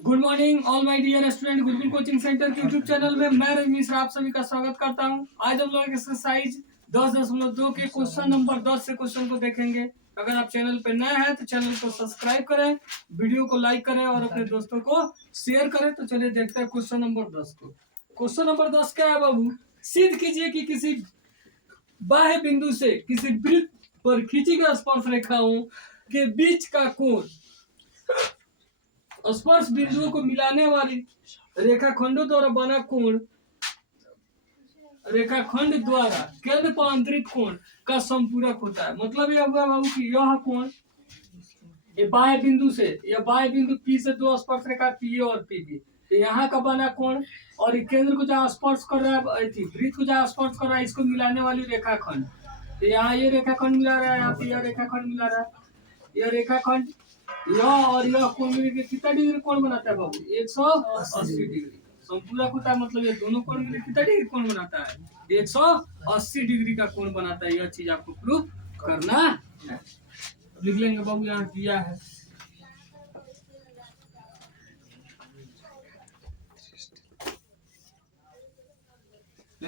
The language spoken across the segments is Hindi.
Good morning all my dear student. Gurukul coaching centre के यूट्यूब चैनल में मैं रवि मिश्रा आप सभी का स्वागत करता हूं। आज हम लोग एक्सरसाइज 10.2 के क्वेश्चन नंबर 10 से क्वेश्चन को देखेंगे। अगर आप चैनल पे नए हैं तो चैनल को सब्सक्राइब करें, वीडियो को लाइक करें और अपने दोस्तों को शेयर करें। तो चलिए देखते हैं क्वेश्चन नंबर 10 को। क्वेश्चन नंबर 10 क्या है बाबू? सिद्ध कीजिए कि किसी बाह्य बिंदु से किसी वृत्त पर खींची गई स्पर्श रेखाओं के बीच का कोण स्पर्श बिंदुओं को मिलाने वाली रेखाखंडों द्वारा बना कोण रेखाखंड द्वारा केंद्र पर अंतरित कोण का संपूरक होता है। मतलब यह हुआ बाबू कि यह कोण ये बाह्य बिंदु से या बाह्य बिंदु पी से दो स्पर्श रेखा पी और पी बी, तो यहाँ का बना कोण और केंद्र को जहाँ स्पर्श कर रहा है वृत्त को जहाँ स्पर्श कर रहा है इसको मिलाने वाली रेखाखंड, तो यहाँ ये रेखाखंड मिला रहा है, यहाँ पे यह रेखाखंड मिला रहा है। यह रेखाखंड यह और यह कोण मिलकर कितना डिग्री कोण बनाता है बाबू? 180 डिग्री संपूरक होता है। मतलब ये दोनों कोण मिलकर कितना डिग्री कोण बनाता है? 180 डिग्री का कोण बनाता है। यह चीज आपको प्रूफ करना है। लिख लेंगे बाबू, यहाँ दिया है।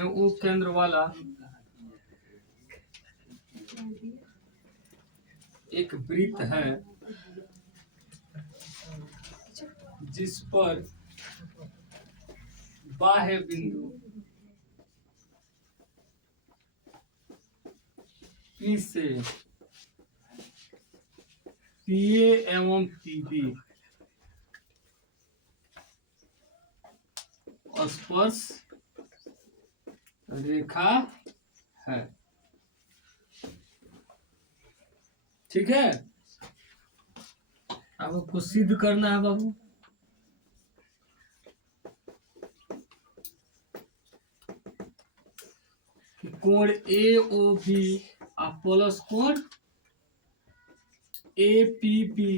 वो केंद्र वाला एक वृत्त है जिस पर बाह्य बिंदु पी से पीए एवं पीबी स्पर्श रेखा है। ठीक है, अब आपको सिद्ध करना है बाबू। कोण ए ओ बी प्लस कोण ए पी बी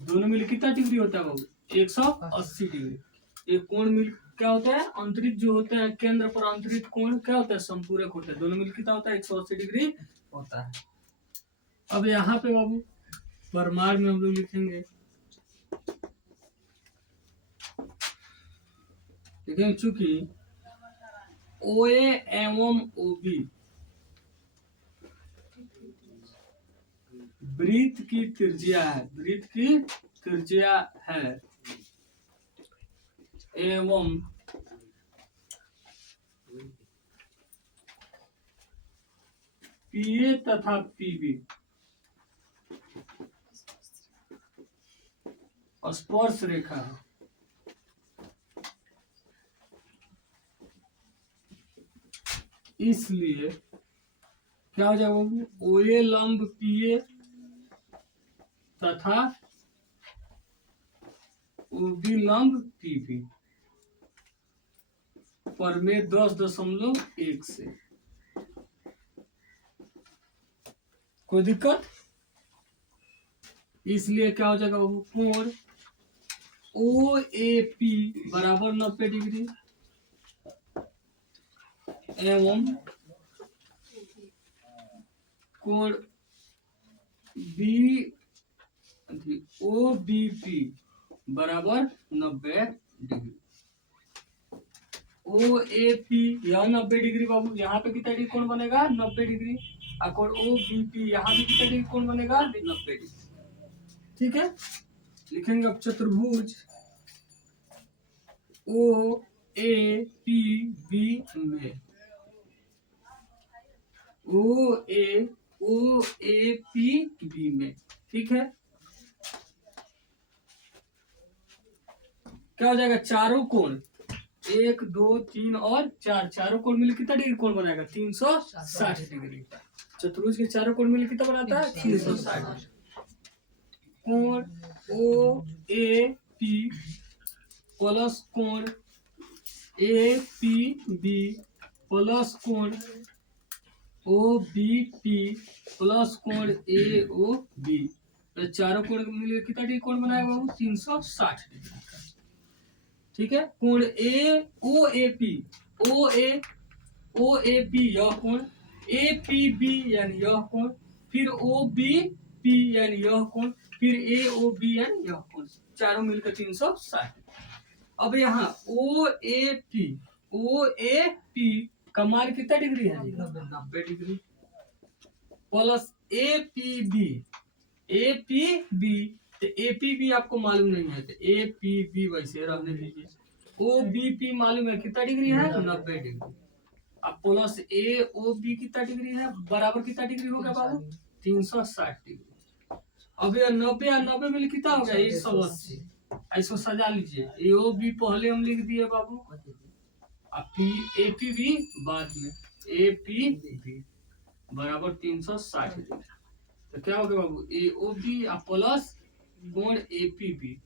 दोनों मिल कितना डिग्री होता है बाबू? 180 डिग्री। एक कोण मिल क्या होता है? अंतरित जो होता है केंद्र पर अंतरित कोण क्या होता है? संपूरक होता है। दोनों मिल कितना होता है? 180 डिग्री होता है। अब यहाँ पे बाबू परमार में हम लोग लिखेंगे, चूंकि ओ ए एवं ओ बी वृत्त की त्रिज्या है, वृत्त की त्रिज्या है एवं पीए तथा पीबी स्पर्श रेखा है, इसलिए क्या हो जाएगा? ओए लंब पीए तथा ओबी लंब पीबी पर में 10.1 से। कोई दिक्कत? इसलिए क्या हो जाएगा बाबू? कोण ओ ए पी बराबर 90 डिग्री एवं कोण बी ओ बी पी बराबर 90 डिग्री। ओ ए पी यह 90 डिग्री बाबू, यहाँ पे कितना डिग्री कोण बनेगा? 90 डिग्री। और कोण ओ बी पी यहाँ भी कितना डिग्री कोण बनेगा? 90 डिग्री। ठीक है, लिखेंगे अब चतुर्भुज ओ ए पी बी में ओ ए पी बी में। ठीक है, क्या हो जाएगा? चारों कोण 1 2 3 और 4 चारों कोण मिलकर कितना डिग्री कोण बनाएगा? 360 डिग्री। चतुर्भुज के चारों कोण मिलकर कितना बनाता है? 360। कोण ओ ए पी प्लस कोण ए पी बी प्लस कोण ओ बी पी प्लस कोण ए ओ बी, तो चारों कोण मिलकर कितना डिग्री कोण बनाएगा बाबू? 360 डिग्री। ठीक है, कोण ए ओ ए पी यह कोण, ए पी बी यानी यह कोण, फिर ओ बी पी यानी यह कोण, फिर ए ओ बी यानी यह कोण। चारों मिलकर 360। अब यहाँ ओ ए पी का मान कितना डिग्री है जी? 90 degree. Plus A P B, तो ए पी बी आपको मालूम नहीं है तो ए पी बी वैसे रहने दीजिए। ओ बी पी मालूम है कितना डिग्री है? 90 डिग्री। अब प्लस ए ओ बी कितना डिग्री है? बराबर कितना डिग्री होगा बाबू? 360 डिग्री। अब यह 90 और 90 में कितना हो गया? 180। इसको सजा लीजिए। ए ओ बी पहले हम लिख दिए बाबू, अब पी ए पी बी बाद में। ए पी बी बराबर 360 डिग्री। तो क्या हो गया बाबू? ए ओ बी प्लस कोण A P B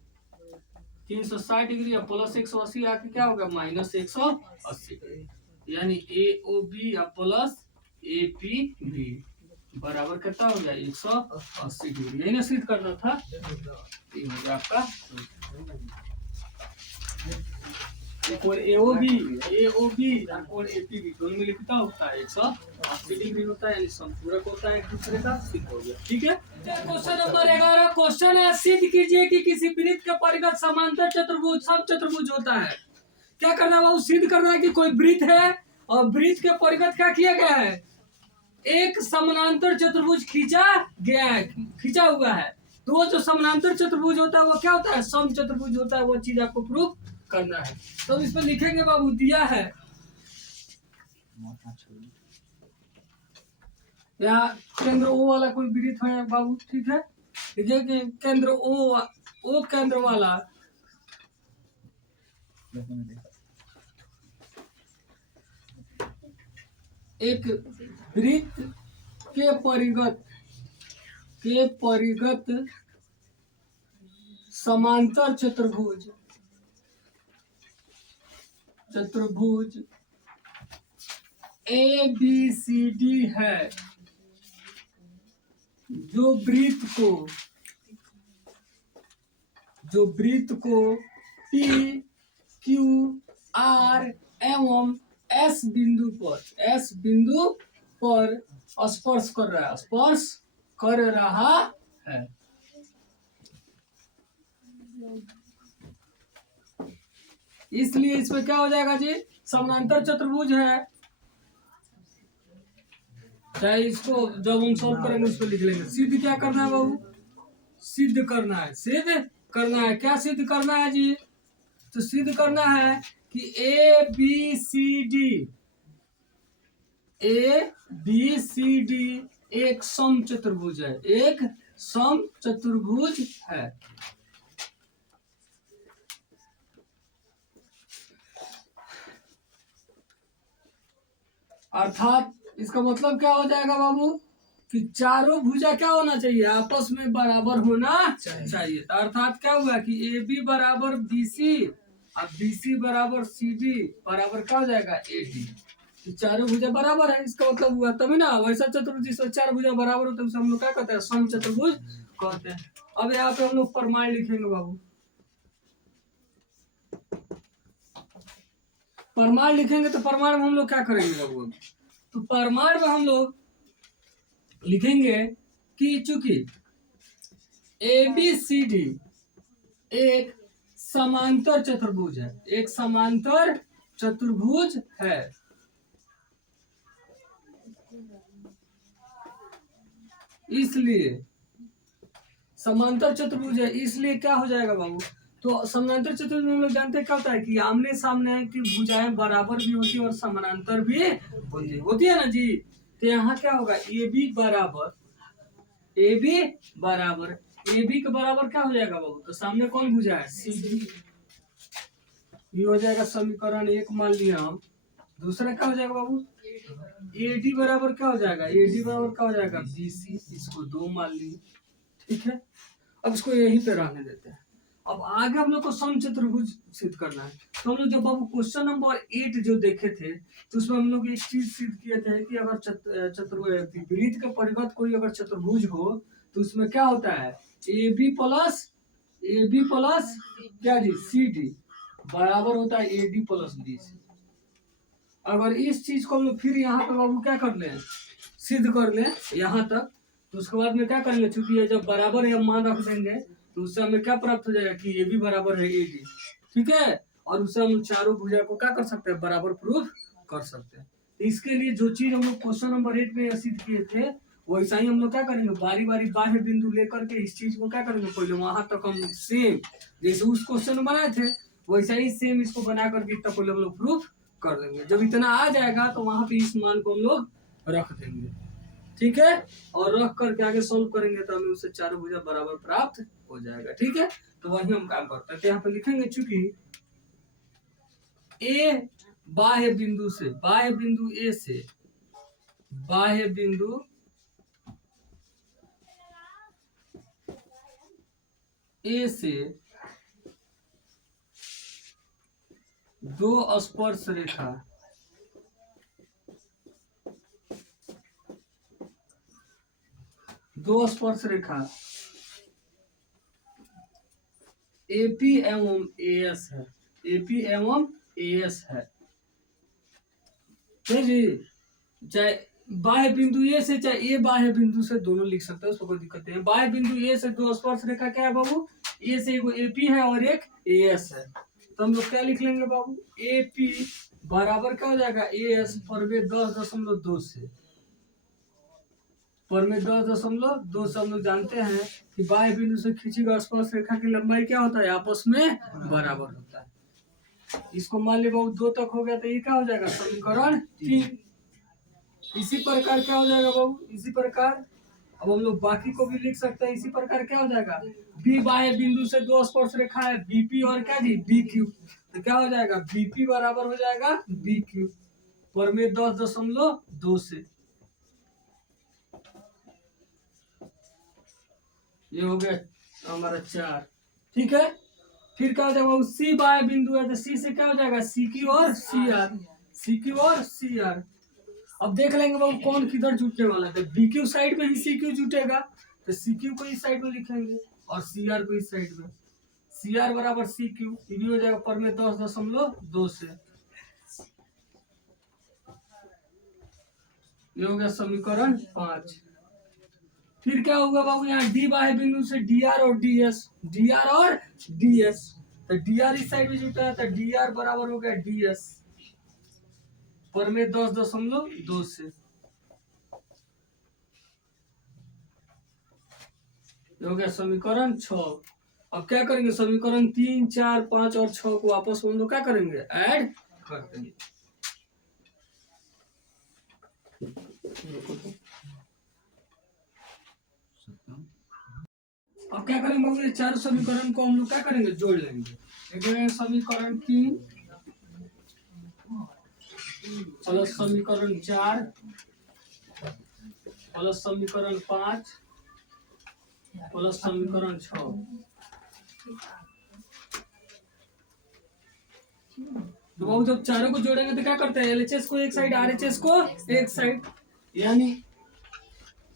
360 degree plus 180 आके क्या होगा? Minus 180 degree. यानी A O B plus A P B बराबर कितना हो गया? 180 डिग्री। यही ना सिद्ध करना था। ये हो गया आपका कोण ए ओ बी कोण ए पी बी दोनों में कितना होता है? 180 डिग्री होता है, यानी संपूरक होता है एक दूसरे का। सिद्ध हो गया। ठीक है। क्वेश्चन नंबर 11 क्वेश्चन है, सिद्ध कीजिए कि किसी वृत्त के परिगत समांतर चतुर्भुज सब चतुर्भुज होता है। क्या करना है बाबू? सिद्ध करना है कि कोई वृत्त है और वृत्त के परिगत क्या किया गया है? एक समानांतर चतुर्भुज खींचा गया है, खींचा हुआ है। तो वो जो समानांतर चतुर्भुज होता है वो क्या होता है? सम चतुर्भुज होता है। वो चीज आपको प्रूफ करना है। तो इसमें लिखेंगे बाबू, दिया है यहाँ केंद्र ओ वाला कोई वृत्त है बाबू। ठीक है, देखिए कि केंद्र ओ केंद्र वाला एक वृत्त के परिगत समांतर चतुर्भुज ए बी सी डी है, जो वृत्त को पी क्यू आर एवं एस बिंदु पर स्पर्श कर रहा है। इसलिए इसमें क्या हो जाएगा जी? समानांतर चतुर्भुज है। चाहे इसको जब हम सॉल्व करेंगे उस पर लिख लेंगे। सिद्ध क्या करना है बाबू? सिद्ध करना है। क्या सिद्ध करना है जी? तो सिद्ध करना है कि ए बी सी डी एक सम चतुर्भुज है। अर्थात इसका मतलब क्या हो जाएगा बाबू? कि चारों भुजा क्या होना चाहिए? आपस में बराबर होना चाहिए। तो अर्थात क्या हुआ कि ए बी बराबर बी सी और बी सी बराबर सी डी बराबर क्या हो जाएगा? A D. तो चारों भुजा बराबर है, इसका मतलब हुआ तभी ना। वैसा चतुर्भुज जिसमें चार भुजा बराबर होते हैं उसे हम लोग क्या कहते हैं? सम चतुर्भुज कहते हैं। अब यहाँ पे हम लोग प्रमाण लिखेंगे बाबू। प्रमाण लिखेंगे तो प्रमाण में हम लोग क्या करेंगे बाबू? तो प्रमाण में हम लोग लिखेंगे कि चूंकि ए बी सी डी एक समांतर चतुर्भुज है, इसलिए समांतर चतुर्भुज है, इसलिए क्या हो जाएगा बाबू? तो समानांतर चतुर्भुज में हम लोग जानते हैं क्या होता है कि आमने सामने की भुजाएं बराबर भी होती है और समानांतर भी होती है ना जी। तो यहाँ क्या होगा? ए बी के बराबर क्या हो जाएगा बाबू? तो सामने कौन भुजा है? C D. ये हो जाएगा समीकरण 1 मान लिया हम। दूसरा क्या हो जाएगा बाबू? ए डी बराबर क्या हो जाएगा? B C. इसको 2 मान लिए। ठीक है, अब इसको यहीं पे रहने देते हैं। अब आगे हम लोग को सम चतुर्भुज सिद्ध करना है। तो हम लोग जब बाबू क्वेश्चन नंबर 8 जो देखे थे तो उसमें हम लोग एक चीज सिद्ध किए थे कि अगर विपरीत के परिगत कोई अगर चतुर्भुज हो तो उसमें क्या होता है? ए बी प्लस क्या जी? सी डी बराबर होता है A D plus B C. अगर इस चीज को हम लोग फिर यहाँ पे बाबू क्या कर ले? सिद्ध कर ले यहाँ तक। तो उसके बाद में क्या करेंगे? चूंकि ये जब बराबर है मान रख देंगे तो उससे हमें क्या प्राप्त हो जाएगा कि ए बी बराबर है ए डी। ठीक है, और उससे हम चारों भुजा को क्या कर सकते हैं, बराबर प्रूफ कर सकते हैं। तो इसके लिए जो चीज हम लोग क्वेश्चन नंबर 8 में सिद्ध किए थे, वैसा ही हम लोग क्या करेंगे, बारी बारी बाह्य बिंदु लेकर के इस चीज को क्या करेंगे, पहले वहां तक हम सेम जैसे उस क्वेश्चन में बनाए थे वैसा ही सेम इसको बना करके इतना पहले हम लोग प्रूफ कर देंगे। जब इतना आ जाएगा तो वहां पे इस मान को हम लोग रख देंगे। ठीक है, और रख करके आगे सोल्व करेंगे तो हमें उससे चारों भुजा बराबर प्राप्त हो जाएगा। ठीक है, तो वही हम काम करते हैं। तो यहाँ पे लिखेंगे चूंकि ए बाह्य बिंदु से, बाह्य बिंदु ए से, बाह्य बिंदु ए से दो स्पर्श रेखा, दो स्पर्श रेखा एपी एवं एएस है, एपी एवं एएस है। जी, चाहे बाह्य बिंदु ए से चाहे ए बाह्य बिंदु से, दोनों लिख सकते हैं, उसको कोई दिक्कत नहीं है। बाह्य बिंदु ए से दो स्पर्श रेखा क्या है बाबू, ए से एक एपी है और एक एएस है। तो हम लोग क्या लिख लेंगे बाबू, एपी बराबर क्या हो जाएगा, एएस पर में 10.2 से, पर में 10.2 से हम लोग जानते हैं कि बाह्य बिंदु से खींची गई स्पर्श रेखा की लंबाई क्या होता है, आपस में बराबर होता है। इसको मान ले बाबू 2 तक हो गया तो ये क्या हो जाएगा, समीकरण 3। इसी प्रकार क्या हो जाएगा बाबू, इसी प्रकार अब हम लोग बाकी को भी लिख सकते हैं। इसी प्रकार क्या हो जाएगा, बी बाह्य बिंदु से दो स्पर्श रेखा है बीपी और क्या जी बी क्यू, तो क्या हो जाएगा, बीपी बराबर हो जाएगा बी क्यू पर में 10.2 से। ये हो गया हमारा 4। ठीक है, फिर क्या हो जाएगा, सी बाह्य बिंदु है तो सी से क्या हो जाएगा, सी क्यू और सी आर, सी क्यू और सी आर। अब देख लेंगे बाबू कौन किधर जुटने वाला है, बी क्यू साइड में ही सी क्यू जुटेगा तो सी क्यू को इस साइड में लिखेंगे और सी आर को इस साइड में। सी आर बराबर सी क्यू, ये भी हो जाएगा पर में 10.2 से। ये हो गया समीकरण 5। फिर क्या होगा बाबू, यहाँ डी बाह्य बिंदु से डी आर और डी एस, डी आर और डी एस, तो डी आर इस साइड में जुटा है तो डी आर बराबर हो गया डी एस पर में 10.2 से। हो गया समीकरण 6। अब क्या करेंगे, समीकरण 3, 4, 5 और 6 को आपस में हम लोग क्या करेंगे, ऐड कर देंगे। अब क्या करेंगे बाबू, ये चार समीकरण को हम लोग क्या करेंगे, जोड़ लेंगे। समीकरण 3 प्लस समीकरण 4 प्लस समीकरण 5 प्लस समीकरण 6। तो बाबू जब चारों को जोड़ेंगे तो क्या करते हैं, एलएचएस को एक साइड, आरएचएस को एक साइड, यानी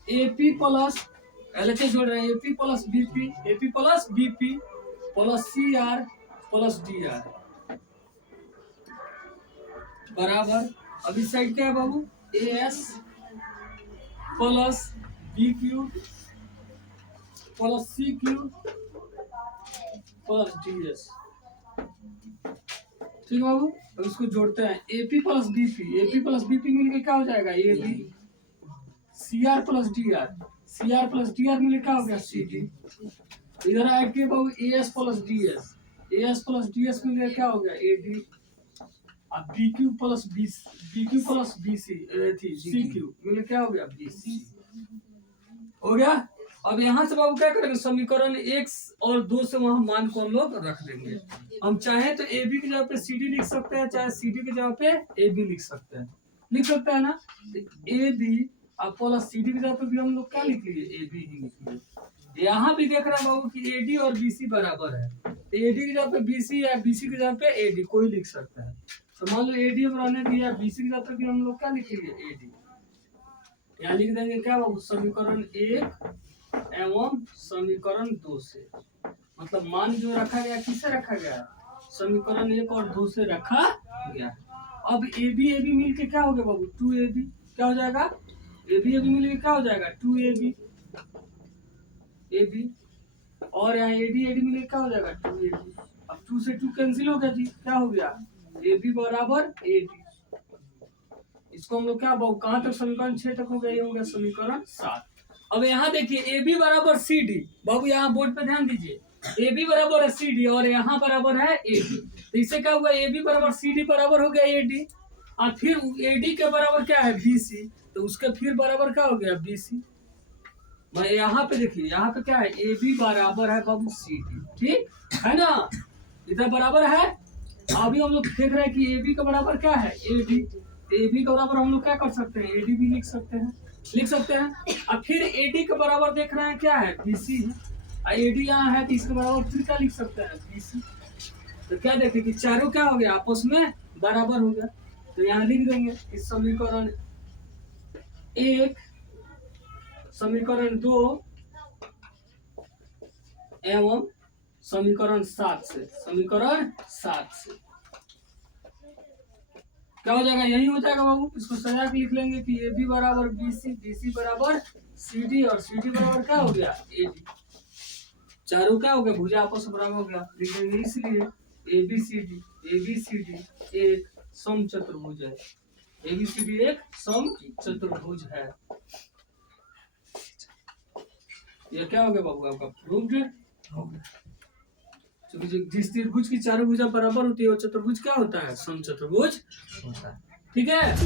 एपी प्लस एलएचएस जोड़ रहे हैं, AP plus BP, AP plus BP plus C R plus D R बराबर, अब इस साइड क्या है बाबू, AS plus B Q plus C Q plus D S. ठीक है बाबू, अब इसको जोड़ते हैं, AP plus BP, AP plus BP मिलकर क्या हो जाएगा, A B, C R plus D R, C R plus D R मिलकर क्या हो गया, सी डी। इधर ऐड किए बाबू A S plus D S, A S plus D S मिलकर क्या हो गया, ए डी। अब B Q plus B C थी सी क्यू मिलकर क्या हो गया, बी सी। हो गया। अब यहाँ से बाबू क्या करेंगे, समीकरण 1 और 2 से वहां मान को हम लोग रख देंगे। हम चाहे तो ए बी की जगह पे सी डी लिख सकते हैं, चाहे सी डी की जगह पे ए बी लिख सकते हैं, लिख सकते हैं ना। ए बी अब प्लस सी डी की जगह पे भी हम लोग क्या लिख लिए, ए बी ही लिख लिए। यहाँ भी देख रहा है बाबू कि ए डी और बी सी बराबर है, तो ए डी की जगह पे बी सी या बी सी की जगह पे ए डी कोई लिख सकता है। तो मान लो ए डी हम रहने दिया, बी सी की जगह पे भी हम लोग क्या लिख लिए, ए डी। यहाँ लिख देंगे क्या बाबू, समीकरण 1 एवं समीकरण 2 से, मतलब मान जो रखा गया किससे रखा गया, समीकरण 1 और 2 से रखा गया। अब ए बी मिलके क्या हो गया बाबू, 2ab, क्या हो जाएगा, ए बी मिलके क्या हो जाएगा, 2ab, और यहाँ एडी एडी मिले क्या हो जाएगा 2AD। अब 2 से 2 कैंसिल हो गया जी, क्या हो गया AB बराबर AD। इसको हम लोग क्या कहाँ तक समीकरण 6 तक हो गया, ये हो गया समीकरण 7। अब यहाँ देखिए AB बराबर CD, बाबू यहाँ बोर्ड पे ध्यान दीजिए, AB बराबर है CD और यहाँ बराबर है AD। तो इससे क्या हुआ AB बराबर CD बराबर हो गया AD, और फिर AD के बराबर क्या है BC, तो उसके फिर बराबर क्या हो गया BC। मैं यहाँ पे देखिए, यहाँ पे क्या है AB बराबर है बाबू CD, ठीक है ना, इधर बराबर है। अभी हम लोग देख रहे हैं कि AB का बराबर क्या है AD, AB का बराबर हम लोग क्या कर सकते हैं AD भी लिख सकते हैं। और फिर AD के बराबर देख रहे हैं क्या है BC है, और AD यहाँ है तो इसके बराबर फिर क्या लिख सकते हैं BC। तो क्या देखें कि चारों क्या हो गया आपस में बराबर हो गया, तो यहाँ लिख देंगे कि समीकरण 1 समीकरण 2 एवं समीकरण 7 से क्या हो जाएगा, यही हो जाएगा बाबू। इसको सजा के लिख लेंगे कि AB बराबर BC, BC बराबर CD और CD बराबर क्या हो गया AD। चारों क्या हो गया भुजा आपस में बराबर हो गया, लिख देंगे इसलिए ABCD एक समचतुर्भुज है, ABCD एक समचतुर्भुज है। ये क्या हो गया बाबू आपका प्रूव्ड हो गया। क्योंकि जिस त्रिभुज की चारों भुजा बराबर होती है वो चतुर्भुज क्या होता है समचतुर्भुज होता है, ठीक है।